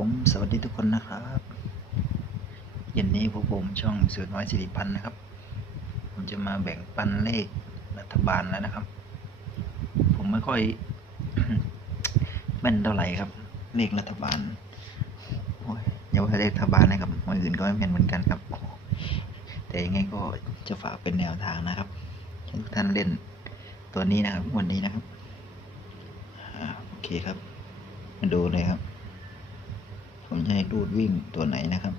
ผมสวัสดีทุกคนนะครับเย็นนี้พวกผมช่องสือน้อยสิริพันธ์นะครับ ผมจะมาแบ่งปันเลขรัฐบาลแล้วนะครับ ผมไม่ค่อยแม่นเท่าไหร่ครับ เลขรัฐบาลโอ้ยอย่าว่าเลขรัฐบาลนะครับคนอื่นก็ไม่เป็นเหมือนกันครับ แต่ยังไงก็จะฝากเป็นแนวทางนะครับให้ทุกท่านเล่นตัวนี้นะครับวันนี้นะครับโอเคครับ มาดูเลยครับ ผมจะให้ดูดวิ่งตัวไหนนะครับ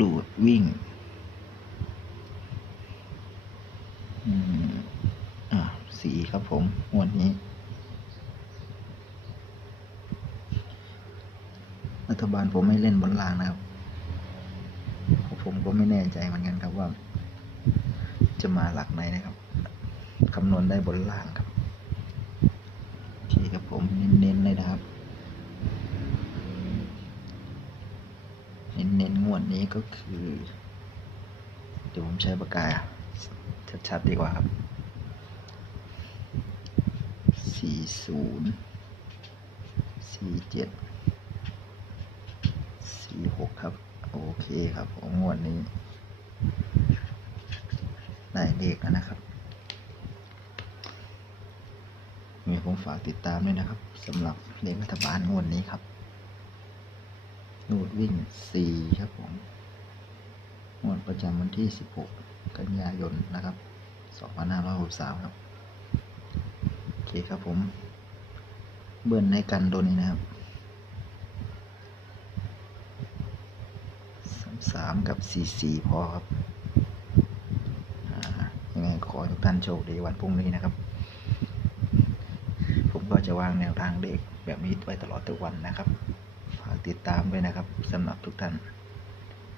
ดูดวิ่งสีครับผมวันนี้รัฐบาลผมไม่เล่นบนล่างนะครับเพราะผมก็ไม่แน่ใจเหมือนกันครับว่า จะมาหลักไหนนะครับคำนวณได้บนล่างครับ โอเคครับผมเน้นๆเลยนะครับ เน้นๆงวดนี้ก็คือเดี๋ยวผมใช้ปากกาชัดๆดีกว่าครับสี่ศูนย์สี่เจ็ดสี่หกครับ โอเคครับผมงวดนี้ ได้เลขแล้วนะครับมีผมฝากติดตามด้วยนะครับสำหรับเลขรัฐบาลงวดนี้ครับ นูดวิ่งสี่ครับผมงวดประจำวันที่ 16 กันยายนนะครับ 2563 ครับ โอเคครับผม เบิ้ลให้กันตัวนี้นะครับ33กับ 44 พอครับยังไงขอทุกท่านโชคดีวันพรุ่งนี้นะครับ ผมก็จะวางแนวทางเลขแบบนี้ไว้ตลอดทุกวันนะครับากติดตามด้วยนะครับสำหรับทุกท่าน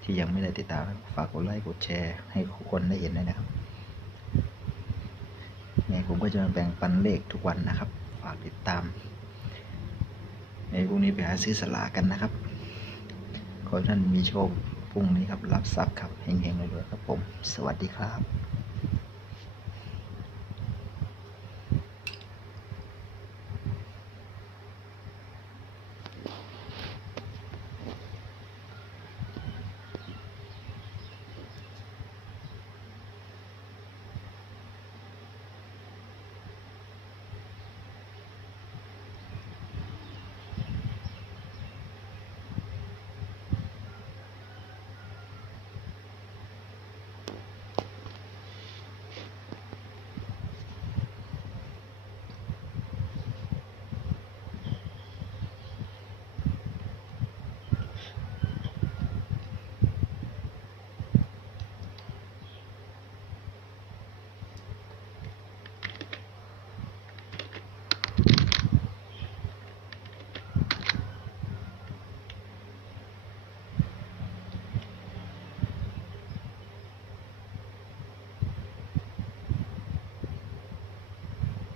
ที่ยังไม่ได้ติดตาม ฝากกดไลค์กดแชร์ ให้คนได้เห็นด้วยนะครับไงผมก็จะมาแบ่งปันเลขทุกวันนะครับ ฝากติดตามในพรุ่งนี้ไปหาซื้อสลากันนะครับ ขอท่านมีโชคพรุ่งนี้ครับรับทรัพย์ครับเฮงๆเลยๆครับผม สวัสดีครับ